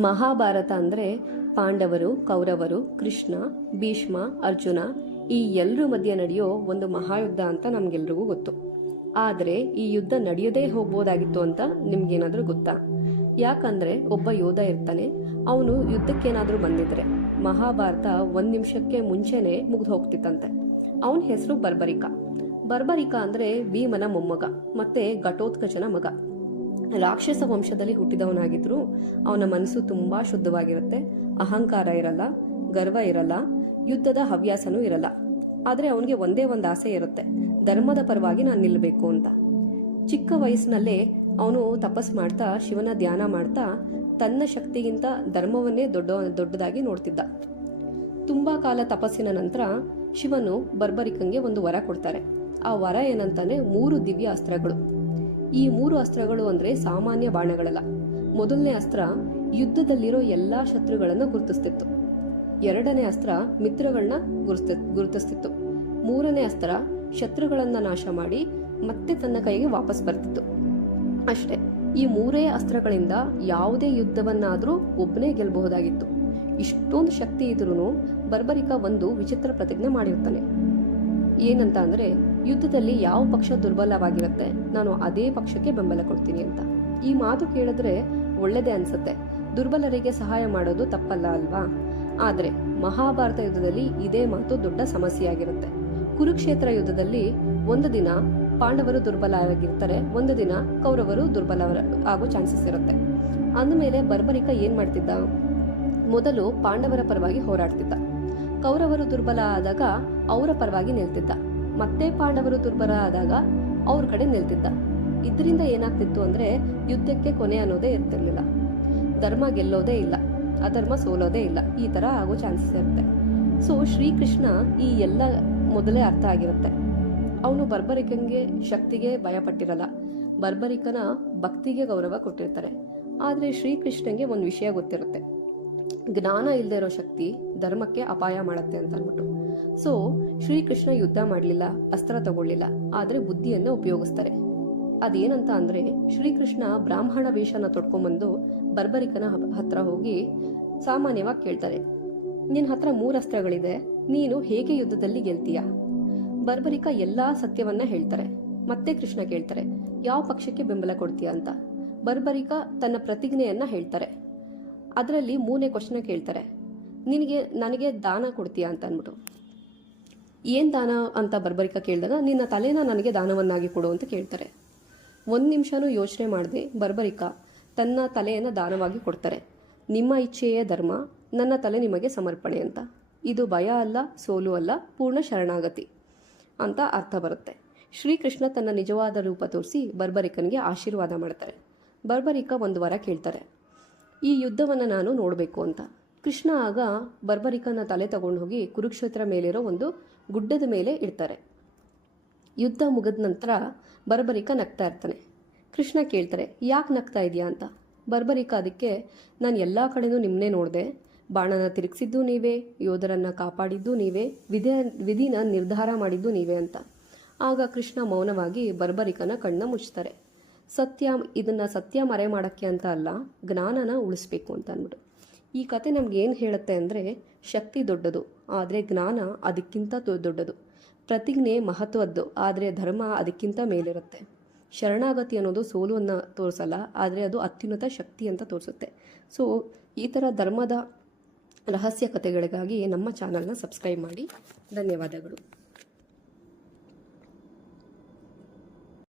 ಮಹಾಭಾರತ ಅಂದರೆ ಪಾಂಡವರು, ಕೌರವರು, ಕೃಷ್ಣ, ಭೀಷ್ಮ, ಅರ್ಜುನ ಈ ಎಲ್ಲರ ಮಧ್ಯೆ ನಡೆಯೋ ಒಂದು ಮಹಾಯುದ್ಧ ಅಂತ ನಮ್ಗೆಲ್ರಿಗೂ ಗೊತ್ತು. ಆದರೆ ಈ ಯುದ್ಧ ನಡೆಯದೇ ಹೋಗ್ಬೋದಾಗಿತ್ತು ಅಂತ ನಿಮ್ಗೇನಾದ್ರೂ ಗೊತ್ತಾ? ಯಾಕಂದ್ರೆ ಒಬ್ಬ ಯೋಧ ಇರ್ತಾನೆ, ಅವನು ಯುದ್ಧಕ್ಕೇನಾದ್ರೂ ಬಂದಿದ್ರೆ ಮಹಾಭಾರತ 1 ನಿಮಿಷಕ್ಕೆ ಮುಂಚೆನೆ ಮುಗ್ದು ಹೋಗ್ತಿತ್ತಂತೆ. ಅವನ ಹೆಸರು ಬರ್ಬರಿಕ. ಬರ್ಬರಿಕ ಅಂದ್ರೆ ಭೀಮನ ಮೊಮ್ಮಗ ಮತ್ತೆ ಘಟೋತ್ಕಚನ ಮಗ. ರಾಕ್ಷಸ ವಂಶದಲ್ಲಿ ಹುಟ್ಟಿದವನಾಗಿದ್ರು ಅವನ ಮನಸ್ಸು ತುಂಬಾ ಶುದ್ಧವಾಗಿರುತ್ತೆ. ಅಹಂಕಾರ ಇರಲ್ಲ, ಗರ್ವ ಇರಲ್ಲ, ಯುದ್ಧದ ಹವ್ಯಾಸನೂ ಇರಲ್ಲ. ಆದ್ರೆ ಅವನಿಗೆ ಒಂದೇ ಒಂದು ಆಸೆ ಇರುತ್ತೆ, ಧರ್ಮದ ಪರವಾಗಿ ನಾನು ನಿಲ್ಲಬೇಕು ಅಂತ. ಚಿಕ್ಕ ವಯಸ್ಸಿನಲ್ಲೇ ಅವನು ತಪಸ್ ಮಾಡ್ತಾ, ಶಿವನ ಧ್ಯಾನ ಮಾಡ್ತಾ ತನ್ನ ಶಕ್ತಿಗಿಂತ ಧರ್ಮವನ್ನೇ ದೊಡ್ಡದಾಗಿ ನೋಡ್ತಿದ್ದ. ತುಂಬಾ ಕಾಲ ತಪಸ್ಸಿನ ನಂತರ ಶಿವನು ಬರ್ಬರಿಕಂಗೆ ಒಂದು ವರ ಕೊಡ್ತಾರೆ. ಆ ವರ ಏನಂತಾನೆ 3 ದಿವ್ಯ ಅಸ್ತ್ರಗಳು. ಈ 3 ಅಸ್ತ್ರಗಳು ಅಂದ್ರೆ ಸಾಮಾನ್ಯ ಬಾಣಗಳಲ್ಲ. ಮೊದಲನೇ ಅಸ್ತ್ರ ಯುದ್ಧದಲ್ಲಿರೋ ಎಲ್ಲಾ ಶತ್ರುಗಳನ್ನ ಗುರುತಿಸ್ತಿತ್ತು. 2ನೇ ಅಸ್ತ್ರ ಮಿತ್ರಗಳನ್ನ ಗುರುತಿಸ್ತಿತ್ತು. 3ನೇ ಅಸ್ತ್ರ ಶತ್ರುಗಳನ್ನ ನಾಶ ಮಾಡಿ ಮತ್ತೆ ತನ್ನ ಕೈಗೆ ವಾಪಸ್ ಬರ್ತಿತ್ತು. ಅಷ್ಟೇ. ಈ 3 ಅಸ್ತ್ರಗಳಿಂದ ಯಾವುದೇ ಯುದ್ಧವನ್ನಾದ್ರೂ ಒಬ್ಬನೇ ಗೆಲ್ಲಬಹುದಾಗಿತ್ತು. ಇಷ್ಟೊಂದು ಶಕ್ತಿ ಇದ್ರೂ ಬರ್ಬರಿಕ ಒಂದು ವಿಚಿತ್ರ ಪ್ರತಿಜ್ಞೆ ಮಾಡಿರ್ತಾನೆ. ಏನಂತ ಅಂದ್ರೆ, ಯುದ್ಧದಲ್ಲಿ ಯಾವ ಪಕ್ಷ ದುರ್ಬಲವಾಗಿರುತ್ತೆ ನಾನು ಅದೇ ಪಕ್ಷಕ್ಕೆ ಬೆಂಬಲ ಕೊಡ್ತೀನಿ ಅಂತ. ಈ ಮಾತು ಕೇಳಿದ್ರೆ ಒಳ್ಳೆದೇ ಅನ್ಸುತ್ತೆ, ದುರ್ಬಲರಿಗೆ ಸಹಾಯ ಮಾಡೋದು ತಪ್ಪಲ್ಲ ಅಲ್ವಾ? ಆದ್ರೆ ಮಹಾಭಾರತ ಯುದ್ಧದಲ್ಲಿ ಇದೇ ಮಾತು ದೊಡ್ಡ ಸಮಸ್ಯೆಯಾಗಿರುತ್ತೆ. ಕುರುಕ್ಷೇತ್ರ ಯುದ್ಧದಲ್ಲಿ ಒಂದು ದಿನ ಪಾಂಡವರು ದುರ್ಬಲ ಆಗಿರ್ತಾರೆ, ಒಂದು ದಿನ ಕೌರವರು ದುರ್ಬಲ ಆಗೋ ಚಾನ್ಸಸ್ ಇರುತ್ತೆ. ಅಂದಮೇಲೆ ಬರ್ಬರಿಕ ಏನ್ ಮಾಡ್ತಿದ್ದ? ಮೊದಲು ಪಾಂಡವರ ಪರವಾಗಿ ಹೋರಾಡ್ತಿದ್ದ. ಕೌರವರು ದುರ್ಬಲ ಆದಾಗ ಅವರ ಪರವಾಗಿ ನಿಲ್ತಿದ್ದ. ಮತ್ತೆ ಪಾಂಡವರು ದುರ್ಬಲ ಆದಾಗ ಅವ್ರ ಕಡೆ ನಿಲ್ತಿದ್ದ. ಇದರಿಂದ ಏನಾಗ್ತಿತ್ತು ಅಂದ್ರೆ ಯುದ್ಧಕ್ಕೆ ಕೊನೆ ಅನ್ನೋದೇ ಇರ್ತಿರ್ಲಿಲ್ಲ. ಧರ್ಮ ಗೆಲ್ಲೋದೇ ಇಲ್ಲ, ಅಧರ್ಮ ಸೋಲೋದೇ ಇಲ್ಲ, ಈ ತರ ಆಗೋ ಚಾನ್ಸಸ್ ಇರುತ್ತೆ. ಸೊ ಶ್ರೀಕೃಷ್ಣ ಈ ಎಲ್ಲ ಮೊದಲೇ ಅರ್ಥ ಆಗಿರುತ್ತೆ. ಅವನು ಬರ್ಬರಿಕಂಗೆ ಶಕ್ತಿಗೆ ಭಯ ಪಟ್ಟಿರಲ್ಲ, ಬರ್ಬರಿಕನ ಭಕ್ತಿಗೆ ಗೌರವ ಕೊಟ್ಟಿರ್ತಾರೆ. ಆದ್ರೆ ಶ್ರೀಕೃಷ್ಣಂಗೆ ಒಂದು ವಿಷಯ ಗೊತ್ತಿರುತ್ತೆ, ಜ್ಞಾನ ಇಲ್ಲದೆ ಇರೋ ಶಕ್ತಿ ಧರ್ಮಕ್ಕೆ ಅಪಾಯ ಮಾಡತ್ತೆ ಅಂತ ಅಂದ್ಬಿಟ್ಟು. ಸೊ ಶ್ರೀಕೃಷ್ಣ ಯುದ್ಧ ಮಾಡಲಿಲ್ಲ, ಅಸ್ತ್ರ ತಗೊಳ್ಳಿಲ್ಲ, ಆದ್ರೆ ಬುದ್ಧಿಯನ್ನ ಉಪಯೋಗಿಸ್ತಾರೆ. ಅದೇನಂತ ಅಂದ್ರೆ, ಶ್ರೀಕೃಷ್ಣ ಬ್ರಾಹ್ಮಣ ವೇಷನ ತೊಡ್ಕೊಂಡ್ಬಂದು ಬರ್ಬರಿಕನ ಹತ್ರ ಹೋಗಿ ಸಾಮಾನ್ಯವಾಗಿ ಕೇಳ್ತಾರೆ, ನಿನ್ ಹತ್ರ 3 ಅಸ್ತ್ರಗಳಿದೆ, ನೀನು ಹೇಗೆ ಯುದ್ಧದಲ್ಲಿ ಗೆಲ್ತೀಯಾ? ಬರ್ಬರಿಕ ಎಲ್ಲಾ ಸತ್ಯವನ್ನ ಹೇಳ್ತಾರೆ. ಮತ್ತೆ ಕೃಷ್ಣ ಕೇಳ್ತಾರೆ, ಯಾವ ಪಕ್ಷಕ್ಕೆ ಬೆಂಬಲ ಕೊಡ್ತೀಯಾ ಅಂತ. ಬರ್ಬರಿಕ ತನ್ನ ಪ್ರತಿಜ್ಞೆಯನ್ನ ಹೇಳ್ತಾರೆ. ಅದರಲ್ಲಿ 3ನೇ ಕ್ವಶನ್ ಕೇಳ್ತಾರೆ, ನನಗೆ ದಾನ ಕೊಡ್ತೀಯಾ ಅಂತ ಅಂದ್ಬಿಟ್ಟು. ಏನ್ ದಾನ ಅಂತ ಬರ್ಬರಿಕ ಕೇಳಿದಾಗ, ನಿನ್ನ ತಲೆನ ನನಗೆ ದಾನವನ್ನಾಗಿ ಕೊಡು ಅಂತ ಕೇಳ್ತಾರೆ. 1 ನಿಮಿಷನೂ ಯೋಚನೆ ಮಾಡದೆ ಬರ್ಬರಿಕ ತನ್ನ ತಲೆಯನ್ನ ದಾನವಾಗಿ ಕೊಡ್ತಾರೆ. ನಿಮ್ಮ ಇಚ್ಛೆಯೇ ಧರ್ಮ, ನನ್ನ ತಲೆ ನಿಮಗೆ ಸಮರ್ಪಣೆ ಅಂತ. ಇದು ಭಯ ಅಲ್ಲ, ಸೋಲು ಅಲ್ಲ, ಪೂರ್ಣ ಶರಣಾಗತಿ ಅಂತ ಅರ್ಥ ಬರುತ್ತೆ. ಶ್ರೀಕೃಷ್ಣ ತನ್ನ ನಿಜವಾದ ರೂಪ ತೋರಿಸಿ ಬರ್ಬರಿಕನಿಗೆ ಆಶೀರ್ವಾದ ಮಾಡ್ತಾರೆ. ಬರ್ಬರಿಕ ಒಂದು ವರ ಕೇಳ್ತಾರೆ, ಈ ಯುದ್ಧವನ್ನ ನಾನು ನೋಡಬೇಕು ಅಂತ. ಕೃಷ್ಣ ಆಗ ಬರ್ಬರಿಕನ ತಲೆ ತಗೊಂಡು ಹೋಗಿ ಕುರುಕ್ಷೇತ್ರ ಮೇಲಿರೋ ಒಂದು ಗುಡ್ಡದ ಮೇಲೆ ಇಡ್ತಾರೆ. ಯುದ್ಧ ಮುಗಿದ ನಂತರ ಬರ್ಬರಿಕ ನಗ್ತಾ ಇರ್ತಾನೆ. ಕೃಷ್ಣ ಕೇಳ್ತಾರೆ, ಯಾಕೆ ನಗ್ತಾ ಇದೆಯಾ ಅಂತ. ಬರ್ಬರಿಕ ಅದಕ್ಕೆ, ನಾನು ಎಲ್ಲಾ ಕಡೆನೂ ನಿಮ್ಮನ್ನೇ ನೋಡಿದೆ, ಬಾಣನ ತಿರುಗಿಸಿದ್ದು ನೀವೇ, ಯೋಧರನ್ನ ಕಾಪಾಡಿದ್ದು ನೀವೇ, ವಿಧಿನ ನಿರ್ಧಾರ ಮಾಡಿದ್ದು ನೀವೇ ಅಂತ. ಆಗ ಕೃಷ್ಣ ಮೌನವಾಗಿ ಬರ್ಬರಿಕನ ಕಣ್ಣ ಮುಚ್ತಾರೆ. ಇದನ್ನ ಸತ್ಯ ಮರೆ ಮಾಡಕ್ಕೆ ಅಂತ ಅಲ್ಲ, ಜ್ಞಾನನ ಉಳಿಸ್ಬೇಕು ಅಂತ ಅಂದ್ಬಿಟ್ಟು. ಈ ಕತೆ ನಮ್ಗೆ ಏನು ಹೇಳುತ್ತೆ ಅಂದರೆ, ಶಕ್ತಿ ದೊಡ್ಡದು, ಆದರೆ ಜ್ಞಾನ ಅದಕ್ಕಿಂತ ದೊಡ್ಡದು. ಪ್ರತಿಜ್ಞೆ ಮಹತ್ವದ್ದು, ಆದರೆ ಧರ್ಮ ಅದಕ್ಕಿಂತ ಮೇಲಿರುತ್ತೆ. ಶರಣಾಗತಿ ಅನ್ನೋದು ಸೋಲುವನ್ನು ತೋರಿಸಲ್ಲ, ಆದರೆ ಅದು ಅತ್ಯುನ್ನತ ಶಕ್ತಿ ಅಂತ ತೋರಿಸುತ್ತೆ. ಸೊ ಈ ಥರ ಧರ್ಮದ ರಹಸ್ಯ ಕಥೆಗಳಿಗಾಗಿ ನಮ್ಮ ಚಾನಲ್ನ ಸಬ್ಸ್ಕ್ರೈಬ್ ಮಾಡಿ. ಧನ್ಯವಾದಗಳು.